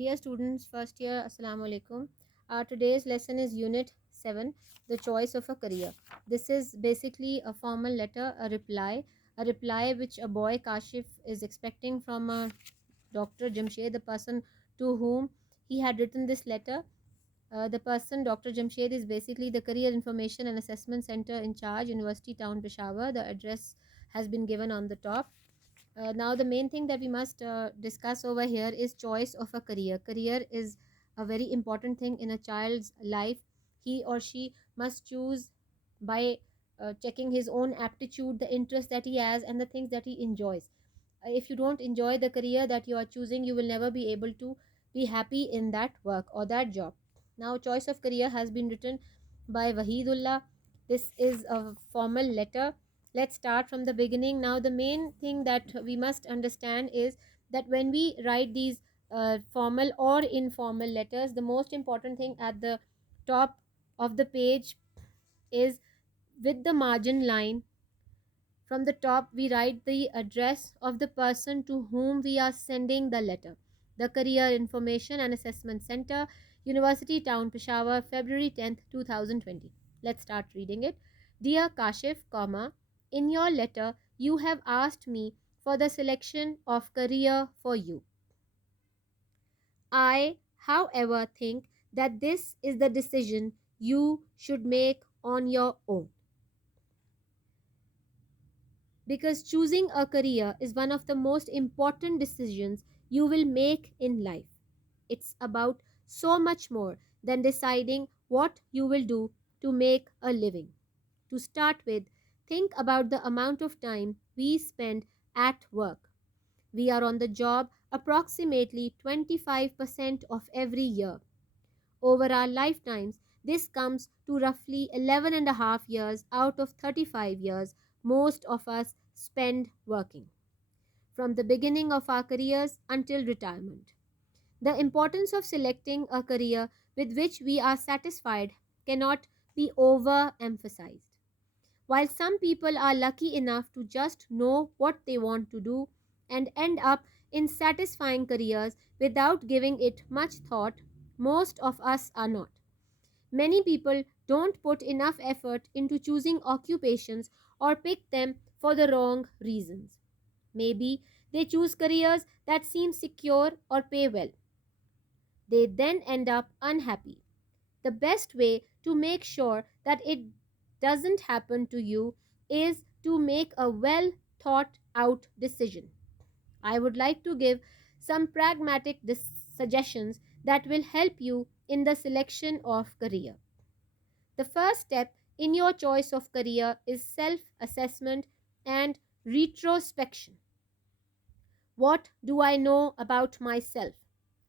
Dear students, first year, Assalamu alaikum. Today's lesson is Unit 7, The Choice of a Career. This is basically a formal letter, a reply which a boy Kashif is expecting from Dr. Jamshed, the person to whom he had written this letter. The person, Dr. Jamshed, is basically the Career Information and Assessment Center in charge, University Town, Peshawar. The address has been given on the top. Now, the main thing that we must discuss over here is choice of a career. Career is a very important thing in a child's life. He or she must choose by checking his own aptitude, the interest that he has, and the things that he enjoys. If you don't enjoy the career that you are choosing, you will never be able to be happy in that work or that job. Now, choice of career has been written by Wahidullah. This is a formal letter. Let's start from the beginning. Now, the main thing that we must understand is that when we write these formal or informal letters, the most important thing at the top of the page is with the margin line. From the top, we write the address of the person to whom we are sending the letter. The Career Information and Assessment Center, University Town, Peshawar, February 10th, 2020. Let's start reading it. Dear Kashif, in your letter, you have asked me for the selection of career for you. I, however, think that this is the decision you should make on your own. Because choosing a career is one of the most important decisions you will make in life. It's about so much more than deciding what you will do to make a living. To start with, think about the amount of time we spend at work. We are on the job approximately 25% of every year. Over our lifetimes, this comes to roughly 11 and a half years out of 35 years most of us spend working, from the beginning of our careers until retirement. The importance of selecting a career with which we are satisfied cannot be overemphasized. While some people are lucky enough to just know what they want to do and end up in satisfying careers without giving it much thought, most of us are not. Many people don't put enough effort into choosing occupations or pick them for the wrong reasons. Maybe they choose careers that seem secure or pay well. They then end up unhappy. The best way to make sure that it doesn't happen to you is to make a well thought out decision. I would like to give some pragmatic suggestions that will help you in the selection of career. The first step in your choice of career is self assessment and retrospection. What do I know about myself?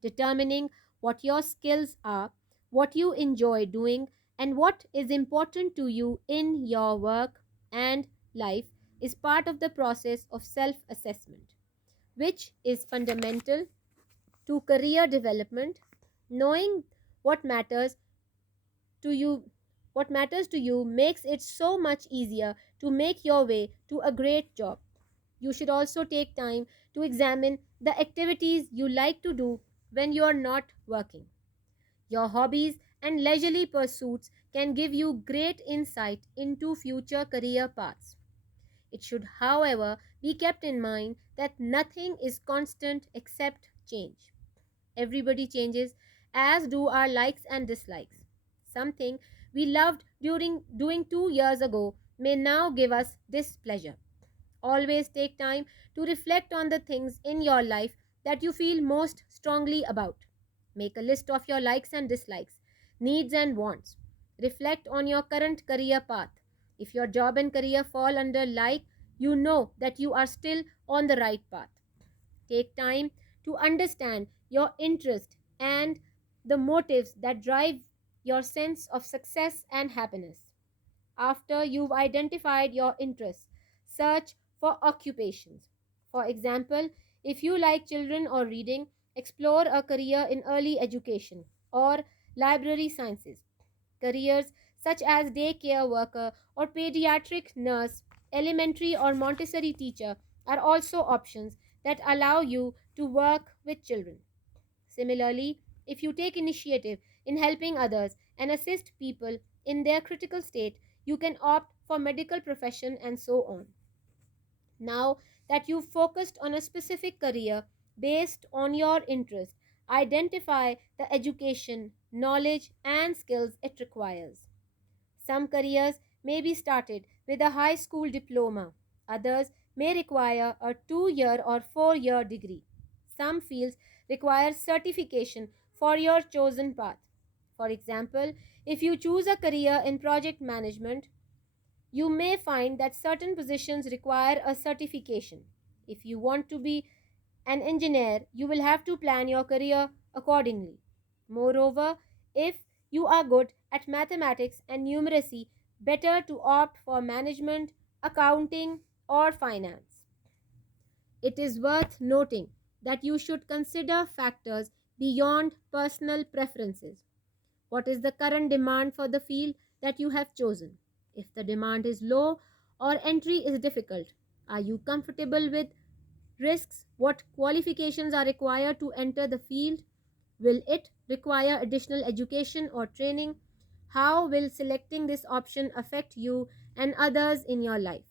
Determining what your skills are, what you enjoy doing, and what is important to you in your work and life is part of the process of self assessment, which is fundamental to career development. Knowing what matters to you what matters to you makes it so much easier to make your way to a great job. You should also take time to examine the activities you like to do when you are not working. Your hobbies and leisurely pursuits can give you great insight into future career paths. It should, however, be kept in mind that nothing is constant except change. Everybody changes, as do our likes and dislikes. Something we loved during doing 2 years ago may now give us displeasure. Always take time to reflect on the things in your life that you feel most strongly about. Make a list of your likes and dislikes, needs and wants. Reflect on your current career path. If your job and career fall under like, you know that you are still on the right path. Take time to understand your interest and the motives that drive your sense of success and happiness. After you've identified your interests, search for occupations. For example, if you like children or reading, explore a career in early education or library sciences. Careers such as daycare worker or pediatric nurse, elementary or Montessori teacher are also options that allow you to work with children. Similarly, if you take initiative in helping others and assist people in their critical state, you can opt for medical profession and so on. Now that you've focused on a specific career based on your interest, identify the education, knowledge, and skills it requires. Some careers may be started with a high school diploma, others may require a 2 year or 4 year degree. Some fields require certification for your chosen path. For example, if you choose a career in project management, you may find that certain positions require a certification. If you want to be an engineer, you will have to plan your career accordingly. Moreover, if you are good at mathematics and numeracy, better to opt for management, accounting, or finance. It is worth noting that you should consider factors beyond personal preferences. What is the current demand for the field that you have chosen? If the demand is low or entry is difficult, are you comfortable with risks? What qualifications are required to enter the field? Will it require additional education or training? How will selecting this option affect you and others in your life?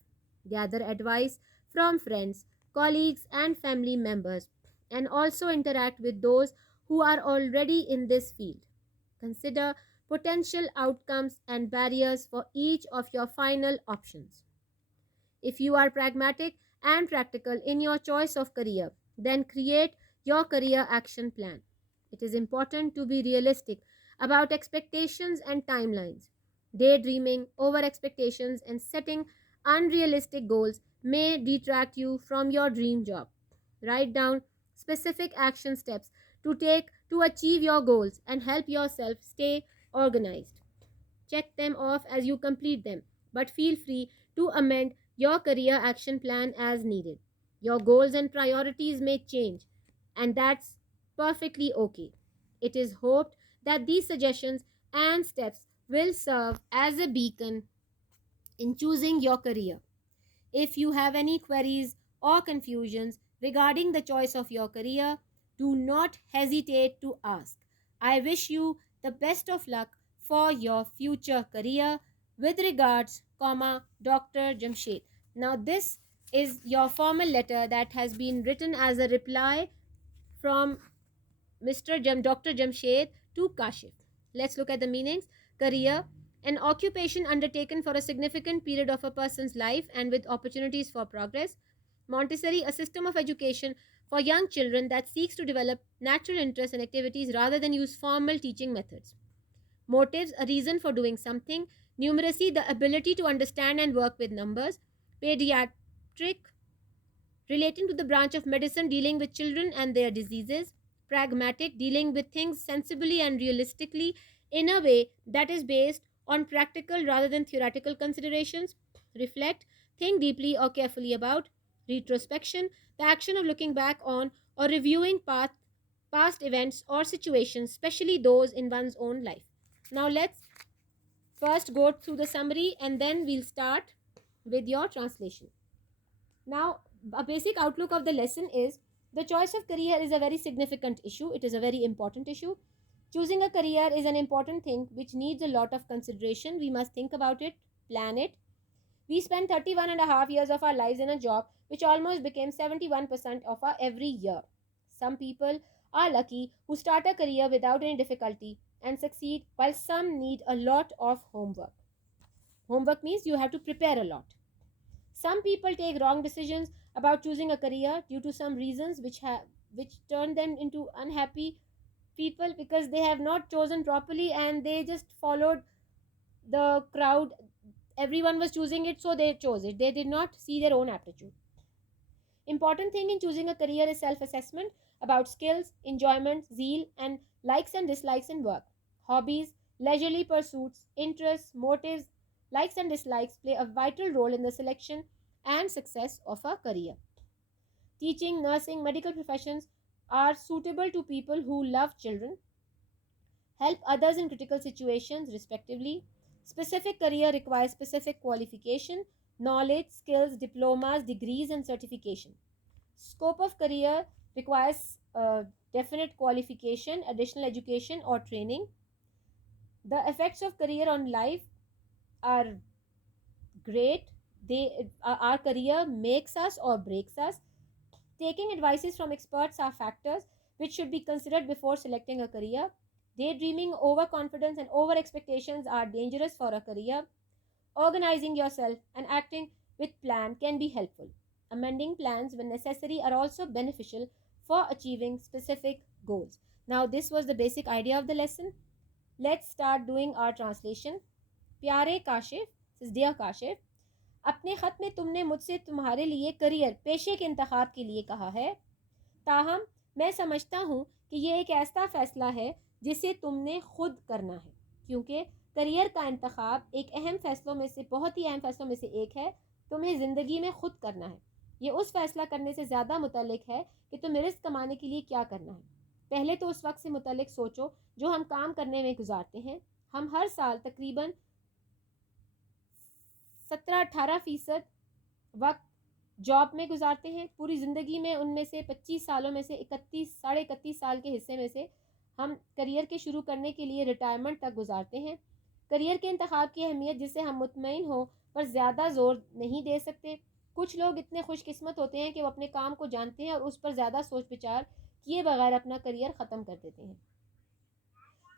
Gather advice from friends, colleagues, and family members, and also interact with those who are already in this field. Consider potential outcomes and barriers for each of your final options. If you are pragmatic and practical in your choice of career, then create your career action plan. It is important to be realistic about expectations and timelines. Daydreaming, over expectations, and setting unrealistic goals may detract you from your dream job. Write down specific action steps to take to achieve your goals and help yourself stay organized. Check them off as you complete them, but feel free to amend your career action plan as needed. Your goals and priorities may change, and that's perfectly okay. It is hoped that these suggestions and steps will serve as a beacon in choosing your career. If you have any queries or confusions regarding the choice of your career, do not hesitate to ask. I wish you the best of luck for your future career. With regards, Dr. Jamshed. Now, this is your formal letter that has been written as a reply from Dr. Jamshed to Kashif. Let's look at the meanings. Career, an occupation undertaken for a significant period of a person's life and with opportunities for progress. Montessori, a system of education for young children that seeks to develop natural interests and activities rather than use formal teaching methods. Motives, a reason for doing something. Numeracy, the ability to understand and work with numbers. Pediatric, relating to the branch of medicine dealing with children and their diseases. Pragmatic, dealing with things sensibly and realistically in a way that is based on practical rather than theoretical considerations. Reflect, think deeply or carefully about. Retrospection, the action of looking back on or reviewing past events or situations, especially those in one's own life. Now let's first go through the summary and then we'll start with your translation. Now, a basic outlook of the lesson is the choice of career is a very significant issue. It is a very important issue. Choosing a career is an important thing which needs a lot of consideration. We must think about it, plan it. We spend 31 and a half years of our lives in a job which almost became 71% of our every year. Some people are lucky who start a career without any difficulty and succeed, while some need a lot of homework. Homework means you have to prepare a lot. Some people take wrong decisions about choosing a career due to some reasons which turn them into unhappy people because they have not chosen properly and they just followed the crowd. Everyone was choosing it, so they chose it. They did not see their own aptitude. Important thing in choosing a career is self-assessment about skills, enjoyment, zeal, and likes and dislikes in work. Hobbies, leisurely pursuits, interests, motives, likes and dislikes play a vital role in the selection and success of a career. Teaching, nursing, medical professions are suitable to people who love children, help others in critical situations, respectively. Specific career requires specific qualification, knowledge, skills, diplomas, degrees, and certification. Scope of career requires definite qualification, additional education or training. The effects of career on life are great. Our career makes us or breaks us. Taking advices from experts are factors which should be considered before selecting a career. Daydreaming, overconfidence, and over expectations are dangerous for a career. Organizing yourself and acting with plan can be helpful. Amending plans when necessary are also beneficial for achieving specific goals. Now, this was the basic idea of the lesson. Let's start doing our translation. प्यारे Kashif, says dear Kashif, अपने ख़त में तुमने मुझसे तुम्हारे लिए career पेशे के इंतखाब के लिए कहा है। ताहम मैं समझता हूँ कि ये एक ऐसा फ़ैसला है जिसे तुमने खुद करना है, क्योंकि करियर का इंतखाब एक अहम फ़ैसलों में से बहुत ही अहम फ़ैसलों में से एक है। तुम्हें ज़िंदगी में खुद करना है। ये उस फ़ैसला करने से ज़्यादा मुतल्लिक है कि तुम्हें रिस्क कमाने के लिए क्या करना है। पहले तो उस वक्त से मुतल्लिक सोचो जो हम काम करने में गुजारते हैं। हम हर साल तकरीबन 17-18% वक्त जॉब में गुजारते हैं। पूरी ज़िंदगी में उनमें से 25 सालों में से 31 साल के हिस्से में से हम करियर के शुरू करने के लिए रिटायरमेंट तक गुजारते हैं। करियर के इंतखाब की अहमियत जिसे हम मुतमईन हो पर ज़्यादा ज़ोर नहीं दे सकते। कुछ लोग इतने खुशकिस्मत होते हैं कि वो अपने काम को जानते हैं और उस पर ज़्यादा सोच विचार किए बगैर अपना करियर ख़त्म कर देते हैं,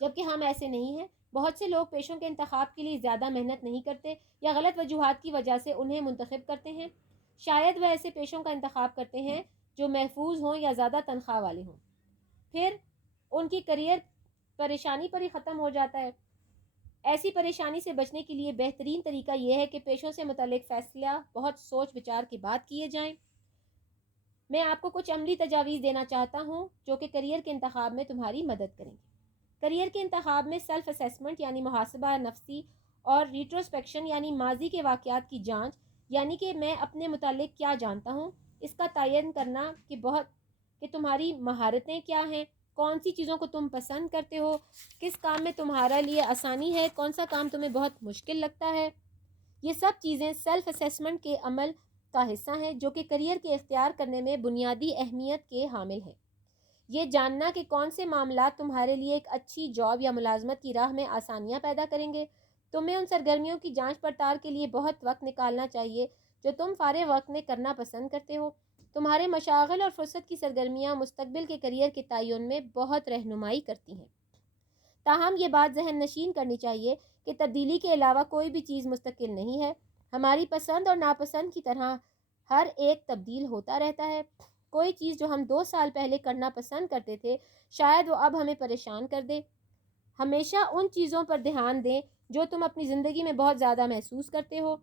जबकि हम ऐसे नहीं हैं। बहुत से लोग पेशों के इंतखाब के लिए ज़्यादा मेहनत नहीं करते या गलत वजूहात की वजह से उन्हें मुंतखब करते हैं। शायद वह ऐसे पेशों का इंतखाब करते हैं जो महफूज हों या ज़्यादा तनख्वाह वाले हों, फिर उनकी करियर परेशानी पर ही ख़त्म हो जाता है। ऐसी परेशानी से बचने के लिए बेहतरीन तरीका यह है कि पेशों से मुतल्लिक फ़ैसला बहुत सोच विचार के बाद किए जाएं। मैं आपको कुछ अमली तजावीज़ देना चाहता हूँ जो कि करियर के इंतखाब में तुम्हारी मदद करेंगे। करियर के इंतखाब में सेल्फ़ असेसमेंट यानी मुहासबा नफसी और रिट्रोस्पेक्शन यानी माजी के वाक़यात की जांच, यानी कि मैं अपने मुतालिक क्या जानता हूँ, इसका तयन करना कि तुम्हारी महारतें क्या हैं, कौन सी चीज़ों को तुम पसंद करते हो, किस काम में तुम्हारा लिए आसानी है, कौन सा काम तुम्हें बहुत मुश्किल लगता है। ये सब चीज़ें सेल्फ़ असेसमेंट के अमल का हिस्सा हैं जो कि करियर के इख्तियार करने में बुनियादी अहमियत के हामिल है। ये जानना कि कौन से मामला तुम्हारे लिए एक अच्छी जॉब या मुलाजमत की राह में आसानियाँ पैदा करेंगे। तुम्हें उन सरगर्मियों की जांच पड़ताल के लिए बहुत वक्त निकालना चाहिए जो तुम फारे वक्त में करना पसंद करते हो। तुम्हारे मशागल और फुर्सत की सरगर्मियाँ मुस्तकबिल के करियर के तयन में बहुत रहनुमाई करती हैं। ताहम ये बात जहन नशीन करनी चाहिए कि तब्दीली के अलावा कोई भी चीज़ मुस्तकिल नहीं है। हमारी पसंद और नापसंद की तरह हर एक तब्दील होता रहता है। कोई चीज़ जो हम 2 साल पहले करना पसंद करते थे शायद वो अब हमें परेशान कर दे। हमेशा उन चीज़ों पर ध्यान दें जो तुम अपनी ज़िंदगी में बहुत ज़्यादा महसूस करते हो।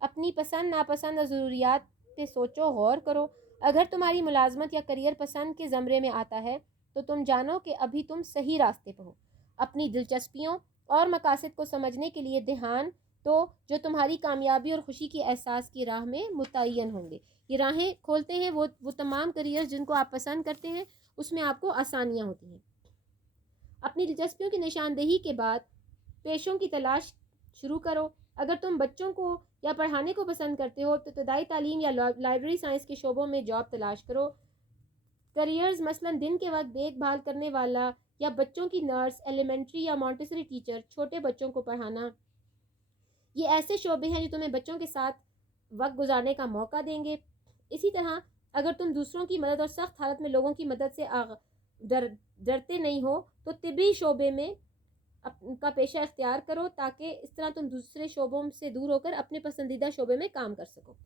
अपनी पसंद नापसंद और ज़रूरियात पे सोचो, गौर करो। अगर तुम्हारी मुलाजमत या करियर पसंद के ज़मरे में आता है तो तुम जानो कि अभी तुम सही रास्ते पर हो। अपनी दिलचस्पियों और मकासद को समझने के लिए ध्यान तो जो तुम्हारी कामयाबी और खुशी के एहसास की राह में मुतय्यन होंगे। ये राहें खोलते हैं वो तमाम करियर जिनको आप पसंद करते हैं, उसमें आपको आसानियाँ होती हैं। अपनी दिलचस्पियों की निशानदेही के बाद पेशों की तलाश शुरू करो। अगर तुम बच्चों को या पढ़ाने को पसंद करते हो तो इब्तदाई तालीम या लाइब्रेरी साइंस के शोबों में जॉब तलाश करो। करियर्स मसलन दिन के वक्त देखभाल करने वाला या बच्चों की नर्स, एलिमेंट्री या मॉन्टेसरी टीचर, छोटे बच्चों को पढ़ाना, ये ऐसे शोबे हैं जो तुम्हें बच्चों के साथ वक्त गुजारने का मौका देंगे। इसी तरह अगर तुम दूसरों की मदद और सख्त हालत में लोगों की मदद से डरते नहीं हो तो तिबी शोबे में का पेशा इख्तियार करो ताकि इस तरह तुम दूसरे शोबों से दूर होकर अपने पसंदीदा शोबे में काम कर सको।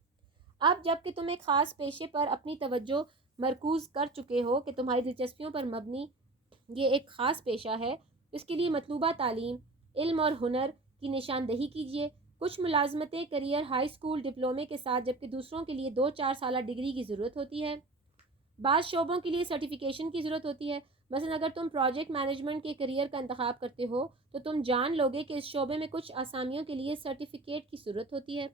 अब जबकि तुम एक ख़ास पेशे पर अपनी तवज्जो मरकूज़ कर चुके हो कि तुम्हारी दिलचस्पियों पर मबनी ये एक ख़ास पेशा है, इसके लिए मतलूबा तालीम, इल्म और हुनर की निशानदही कीजिए। कुछ मुलाजमतें करियर हाई स्कूल डिप्लोमे के साथ, जबकि दूसरों के लिए 2-4 साल डिग्री की ज़रूरत होती है। बाद शोबों के लिए सर्टिफिकेशन की ज़रूरत होती है। मसलन अगर तुम प्रोजेक्ट मैनेजमेंट के करियर का इंतखाब करते हो तो तुम जान लोगे कि इस शोबे में कुछ आसामियों के लिए सर्टिफिकेट की ज़रूरत होती है।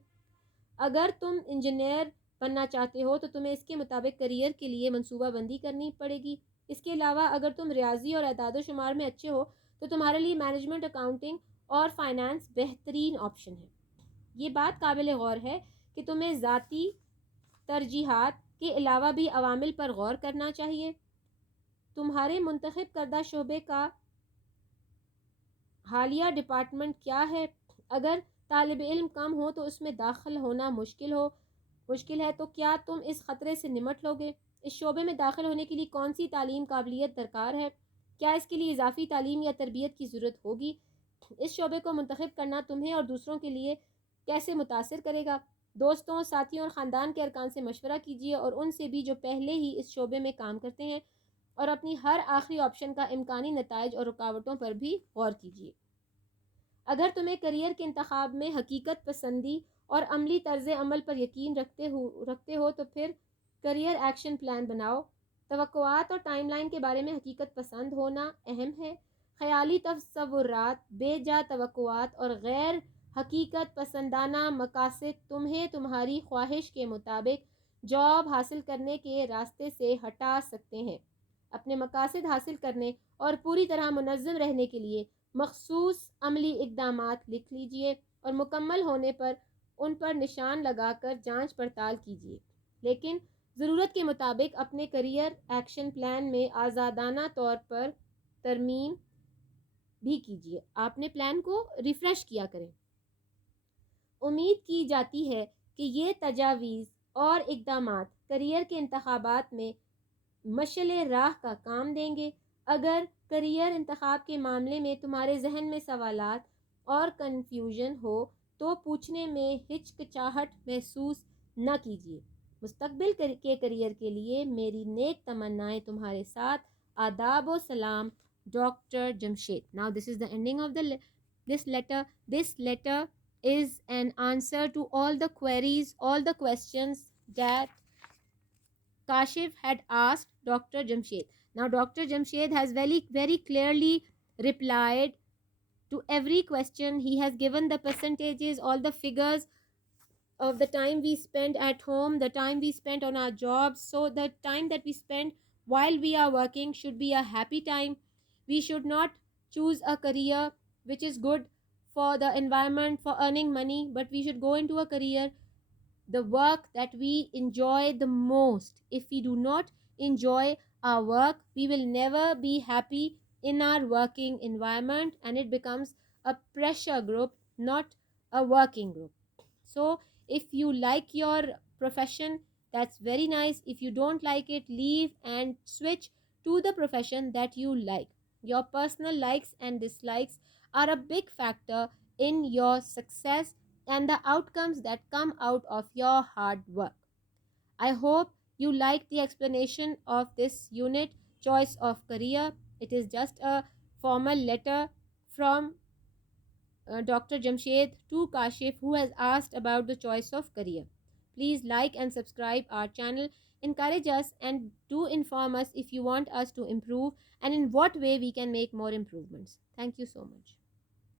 अगर तुम इंजीनियर बनना चाहते हो तो तुम्हें इसके मुताबिक करियर के लिए मनसूबा बंदी करनी पड़ेगी। इसके अलावा अगर तुम रियाजी और एदाद शुमार में अच्छे हो तो तुम्हारे लिए मैनेजमेंट, अकाउंटिंग और फाइनेंस बेहतरीन ऑप्शन है। ये बात काबिल गौर है कि तुम्हें ज़ाती तरजीहात के अलावा भी अवामिल पर गौर करना चाहिए। تمہارے منتخب کردہ شعبے کا حالیہ ڈپارٹمنٹ کیا ہے؟ اگر طالب علم کم ہو تو اس میں داخل ہونا مشکل ہے تو کیا تم اس خطرے سے نمٹ لو گے؟ اس شعبے میں داخل ہونے کے لیے کون سی تعلیم قابلیت درکار ہے؟ کیا اس کے لیے اضافی تعلیم یا تربیت کی ضرورت ہوگی؟ اس شعبے کو منتخب کرنا تمہیں اور دوسروں کے لیے کیسے متاثر کرے گا؟ دوستوں، ساتھیوں اور خاندان کے ارکان سے مشورہ کیجیے، اور ان سے بھی جو پہلے ہی اس شعبے میں کام کرتے ہیں، اور اپنی ہر آخری آپشن کا امکانی نتائج اور رکاوٹوں پر بھی غور کیجیے۔ اگر تمہیں کریئر کے انتخاب میں حقیقت پسندی اور عملی طرز عمل پر یقین رکھتے ہو تو پھر کریئر ایکشن پلان بناؤ۔ توقعات اور ٹائم لائن کے بارے میں حقیقت پسند ہونا اہم ہے۔ خیالی تصورات، بے جا توقعات اور غیر حقیقت پسندانہ مقاصد تمہیں تمہاری خواہش کے مطابق جاب حاصل کرنے کے راستے سے ہٹا سکتے ہیں۔ اپنے مقاصد حاصل کرنے اور پوری طرح منظم رہنے کے لیے مخصوص عملی اقدامات لکھ لیجئے اور مکمل ہونے پر ان پر نشان لگا کر جانچ پڑتال کیجیے، لیکن ضرورت کے مطابق اپنے کریئر ایکشن پلان میں آزادانہ طور پر ترمیم بھی کیجیے۔ آپ نے پلان کو ریفریش کیا کریں۔ امید کی جاتی ہے کہ یہ تجاویز اور اقدامات کریئر کے انتخابات میں مشعل راہ کا کام دیں گے۔ اگر کریئر انتخاب کے معاملے میں تمہارے ذہن میں سوالات اور کنفیوژن ہو تو پوچھنے میں ہچکچاہٹ محسوس نہ کیجیے۔ مستقبل کے کریئر کے لیے میری نیک تمنائیں تمہارے ساتھ۔ آداب و سلام، doctor Jamshed. Now this is the ending of this letter. This letter is an answer to all the queries, all the questions that Kashif had asked Dr. Jamshed. Now Dr. Jamshed has very clearly replied to every question. He has given the percentages, all the figures of the time we spend at home, the time we spend on our jobs. So the time that we spend while we are working should be a happy time. We should not choose a career which is good for the environment, for earning money, but we should go into a career, the work that we enjoy the most. If we do not enjoy our work, we will never be happy in our working environment, and it becomes a pressure group, not a working group. So if you like your profession, that's very nice. If you don't like it, leave and switch to the profession that you like. Your personal likes and dislikes are a big factor in your success and the outcomes that come out of your hard work. I hope you liked the explanation of this unit, Choice of Career. It is just a formal letter from Dr. Jamshed to Kashif, who has asked about the choice of career. Please like and subscribe our channel. Encourage us and do inform us if you want us to improve and in what way we can make more improvements. Thank you so much.